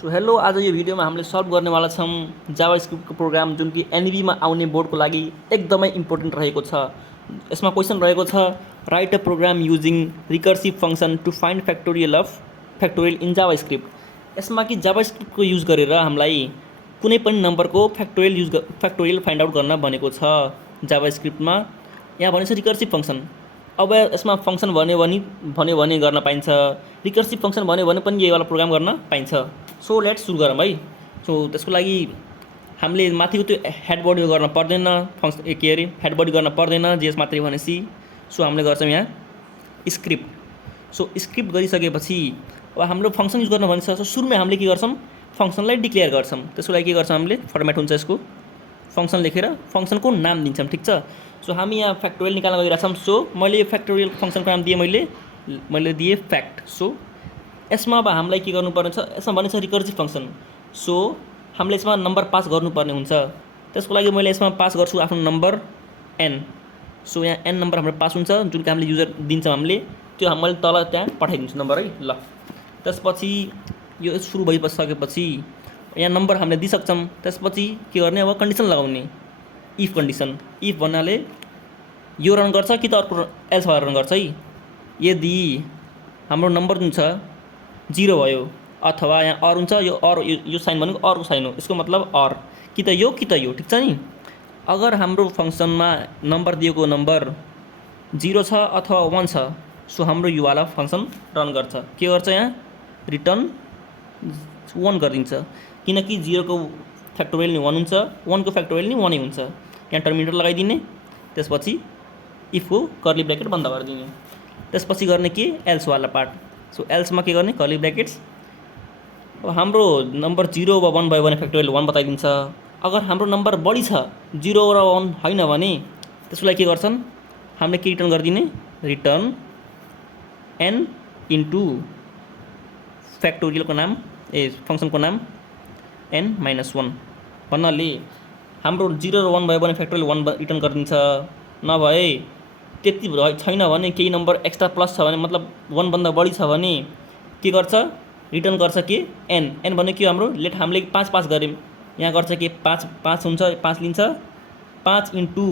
So hello, आज यो भिडियोमा हामीले सल्भ गर्नेवाला छौँ जावास्क्रिप्टको प्रोग्राम जुन कि एनबीमा आउने बोर्डको लागि एकदमै इम्पोर्टेन्ट रहेको छ। यसमा क्वेसन रहेको छ, write a program using recursive function to find factorial of factorial in JavaScript. यसमा कि जावास्क्रिप्टको युज गरेर हामीलाई कुनै पनि नम्बरको फ्याक्टोरियल फाइन्ड आउट गर्न भनेको छ जावास्क्रिप्टमा। यहाँ भनेको छ रिकर्सिभ फङ्सन। अब यसमा फङ्सन भन्यो भने गर्न पाइन्छ, रिकर्सिभ फङ्सन भन्यो भने पनि यही वाला प्रोग्राम गर्न पाइन्छ। सो लेट्स सुरु गरौँ है। सो त्यसको लागि हामीले माथिको त्यो हेड बडी गर्न पर्दैन, हेड बडी गर्न पर्दैन, जेस मात्रै भनेपछि। सो हामीले गर्छौँ यहाँ स्क्रिप्ट। सो स्क्रिप्ट गरिसकेपछि अब हाम्रो फङ्सन युज गर्न भनिन्छ। सो सुरुमै हामीले के गर्छौँ, फङ्सनलाई डिक्लेयर गर्छौँ। त्यसको लागि के गर्छौँ, हामीले फर्मेट हुन्छ यसको, फङ्सन लेखेर फङ्सनको नाम दिन्छौँ। ठिक छ। सो हामी यहाँ फ्याक्टोरियल निकाल्न गइरहेछौँ। सो मैले फ्याक्टोरियल फङ्सनको नाम दिएँ, मैले दिएँ फ्याक्ट। सो यसमा अब हामीलाई के गर्नुपर्ने छ, यसमा भनेको छ रिकर्सिभ फङ्सन। सो हामीले यसमा नम्बर पास गर्नुपर्ने हुन्छ। त्यसको लागि मैले यसमा पास गर्छु आफ्नो नम्बर एन। सो यहाँ एन नम्बर हाम्रो पास हुन्छ, जुन कि हामीले युजर दिन्छौँ हामीले, त्यो मैले तल त्यहाँ पठाइदिन्छु नम्बर है। ल, त्यसपछि यो सुरु भइसकेपछि यहाँ नम्बर हामीले दिइसक्छौँ। त्यसपछि के गर्ने, अब कन्डिसन लगाउने, इफ कन्डिसन। इफ भन्नाले यो रन गर्छ कि त अर्को एल्स वाला रन गर्छ है। यदि हाम्रो नम्बर जुन छ 0 भयो अथवा यहाँ अर हुन्छ, यो साइन भनेको अरको साइन हो, यसको मतलब अर, कि त यो कि त यो। ठिक छ नि। अगर हाम्रो फङ्सनमा नम्बर दिएको नम्बर 0 छ अथवा 1 छ, सो हाम्रो यो वाला फङ्सन रन गर्छ। के गर्छ, यहाँ रिटर्न 1 गरिदिन्छ, किनकि 0 को फ्याक्टोरियल नि 1 हुन्छ, 1 को फ्याक्टोरियल नि 1 हुन्छ। यहाँ टर्मिनेटर लगाइदिने, त्यसपछि इफको कर्ली ब्र्याकेट बन्द गरिदिने। त्यसपछि गर्ने के, एल्स वाला पार्ट। सो एल्समा के गर्ने, कर्ली ब्र्याकेट्स। अब हाम्रो नम्बर 0 वा 1 भयो भने फ्याक्टोरियल 1 बताइदिन्छ। अगर हाम्रो नम्बर बढी छ, 0 र 1 होइन भने त्यसको लागि के गर्छन्, हामीले के रिटर्न गरिदिने, रिटर्न एन इन्टु फ्याक्टोरियलको नाम, फङ्सनको नाम n-1 भन्नाले हाम्रो 0 र 1 भयो भने फ्याक्टोरियल 1 रिटर्न गरिदिन्छ। नभए त्यति छैन भने, केही नम्बर एक्स्ट्रा प्लस छ भने, मतलब 1 भन्दा बढी छ भने के गर्छ, रिटर्न गर्छ के, एन। एन भने के हाम्रो, लेट हामीले 5 पास गऱ्यौँ, यहाँ गर्छ के 5 हुन्छ, 5 लिन्छ, 5 इन्टु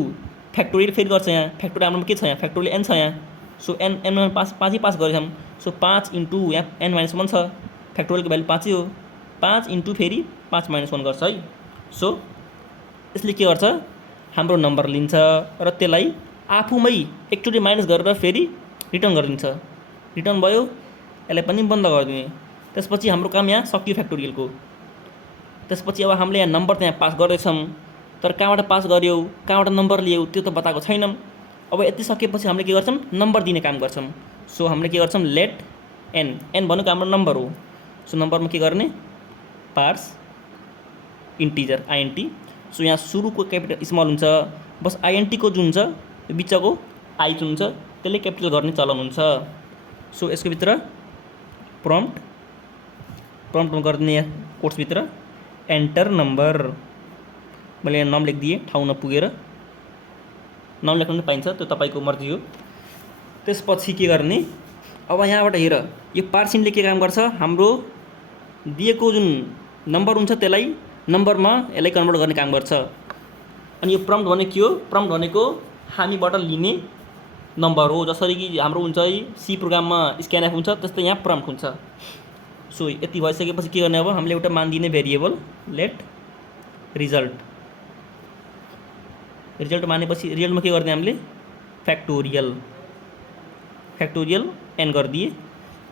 फ्याक्टोरियल फेरि गर्छ। यहाँ फ्याक्टोरियल हाम्रो के छ, यहाँ फ्याक्टोरियल एन छ यहाँ। सो एन 5 ही पास गरेछौँ। सो 5 इन्टु यहाँ n-1 छ, फ्याक्टोरियलको भ्यालु 5 हो, 5 इन्टु फेरि 5-1 गर्छ है। सो यसले के गर्छ, हाम्रो नम्बर लिन्छ र त्यसलाई आफूमै एकचोटि माइनस गरेर फेरि रिटर्न गरिदिन्छ। रिटर्न भयो, यसलाई पनि बन्द गरिदिने। त्यसपछि हाम्रो काम यहाँ सकियो फ्याक्टोरियलको। त्यसपछि अब हामीले यहाँ नम्बर त्यहाँ पास गर्दैछौँ, तर कहाँबाट पास गर्यौ, कहाँबाट नम्बर लियौ, त्यो त बताएको छैनौँ। अब यति सकेपछि हामीले के गर्छौँ, नम्बर दिने काम गर्छौँ। सो हामीले के गर्छौँ, लेट एन। एन भनेको हाम्रो नम्बर हो। सो नम्बरमा के गर्ने, पार्स इन्टिजर आइएनटी। सो यहाँ सुरुको क्यापिटल स्मल हुन्छ, बस आइएनटीको जुन हुन्छ बिचको आई जुन हुन्छ त्यसले क्यापिटल गर्ने चलन हुन्छ। सो यसको भित्र प्रम्प्टमा गरिदिने, कोट्सभित्र एन्टर नम्बर। मैले यहाँ नाम लेखिदिएँ, ठाउँ नपुगेर नाम लेख्नु पनि पाइन्छ, त्यो तपाईँको मर्जी हो। त्यसपछि के गर्ने, अब यहाँबाट हेर, यो पार्सिङले के काम गर्छ, हाम्रो दिएको जुन नम्बर हुन्छ त्यसलाई नम्बरमा यसलाई कन्भर्ट गर्ने काम गर्छ। अनि यो प्रम्प्ट भनेको के हो, प्रम्प्ट भनेको हामीबाट लिने नम्बर हो। जसरी कि हाम्रो हुन्छ है सी प्रोग्राममा स्क्यानएफ हुन्छ, त्यस्तै यहाँ प्रम्प्ट हुन्छ। सो यति भइसकेपछि के गर्ने, अब हामीले एउटा मान दिने भेरिएबल लेट रिजल्ट। रिजल्ट मानेपछि रिजल्टमा के गर्ने, हामीले फ्याक्टोरियल एन गरिदिए,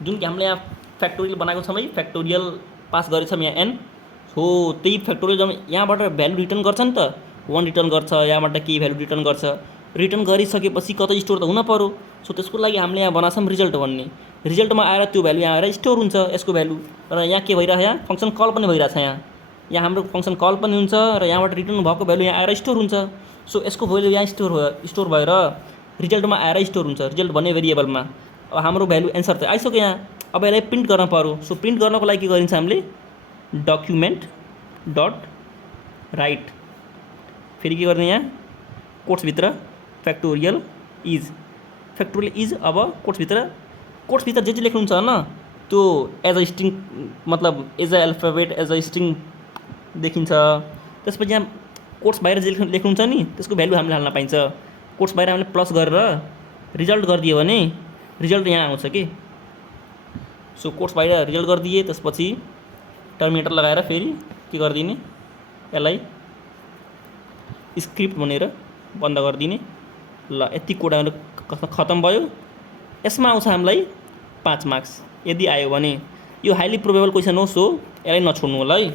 जुन कि हामीले यहाँ फ्याक्टोरियल बनाएको छौँ है, फ्याक्टोरियल पास गरेछौँ यहाँ एन हो। त्यही फ्याक्टोरियल जब यहाँबाट भ्यालु रिटर्न गर्छ नि त, 1 रिटर्न गर्छ, यहाँबाट केही भ्यालु रिटर्न गर्छ। रिटर्न गरिसकेपछि कतै स्टोर त हुन पऱ्यो। सो त्यसको लागि हामीले यहाँ बनाउँछौँ रिजल्ट भन्ने। रिजल्टमा आएर त्यो भ्यालु यहाँ आएर स्टोर हुन्छ, यसको भ्यालु। र यहाँ के भइरहेछ, यहाँ फङ्सन कल पनि भइरहेछ। यहाँ हाम्रो फङ्सन कल पनि हुन्छ र यहाँबाट रिटर्न भएको भ्यालु यहाँ आएर स्टोर हुन्छ। सो यसको भ्यालु यहाँ स्टोर भएर रिजल्टमा आएर स्टोर हुन्छ, रिजल्ट भन्ने भेरिएबलमा। अब हाम्रो भ्यालु एन्सर चाहिँ आइसक्यो यहाँ। अब यसलाई प्रिन्ट गर्न पऱ्यो। सो प्रिन्ट गर्नको लागि के गरिन्छ, हामीले डकुमेन्ट डट राइट, फेरि के गर्ने, यहाँ कोट्सभित्र फ्याक्टोरियल इज। अब कोट्सभित्र जे लेख्नुहुन्छ होइन, त्यो एज अ स्ट्रिङ मतलब as a alphabet as a string देखिन्छ। त्यसपछि यहाँ कोट्स बाहिर जे लेख्नुहुन्छ नि त्यसको भ्यालु हामीले हाल्न पाइन्छ। कोट्स बाहिर हामीले प्लस गरेर रिजल्ट गरिदियो भने रिजल्ट यहाँ आउँछ कि। सो कोट्स बाहिर रिजल्ट गरिदिए त्यसपछि टर्मिनेटर लगाएर फेरि के गरिदिने यसलाई स्क्रिप्ट भनेर बन्द गरिदिने। ल यति कोड खत्म भयो। यसमा आउँछ हामीलाई 5 मार्क्स यदि आयो भने। यो हाइली प्रोबेबल क्वेसन हो, सो यसलाई नछोड्नु होला है।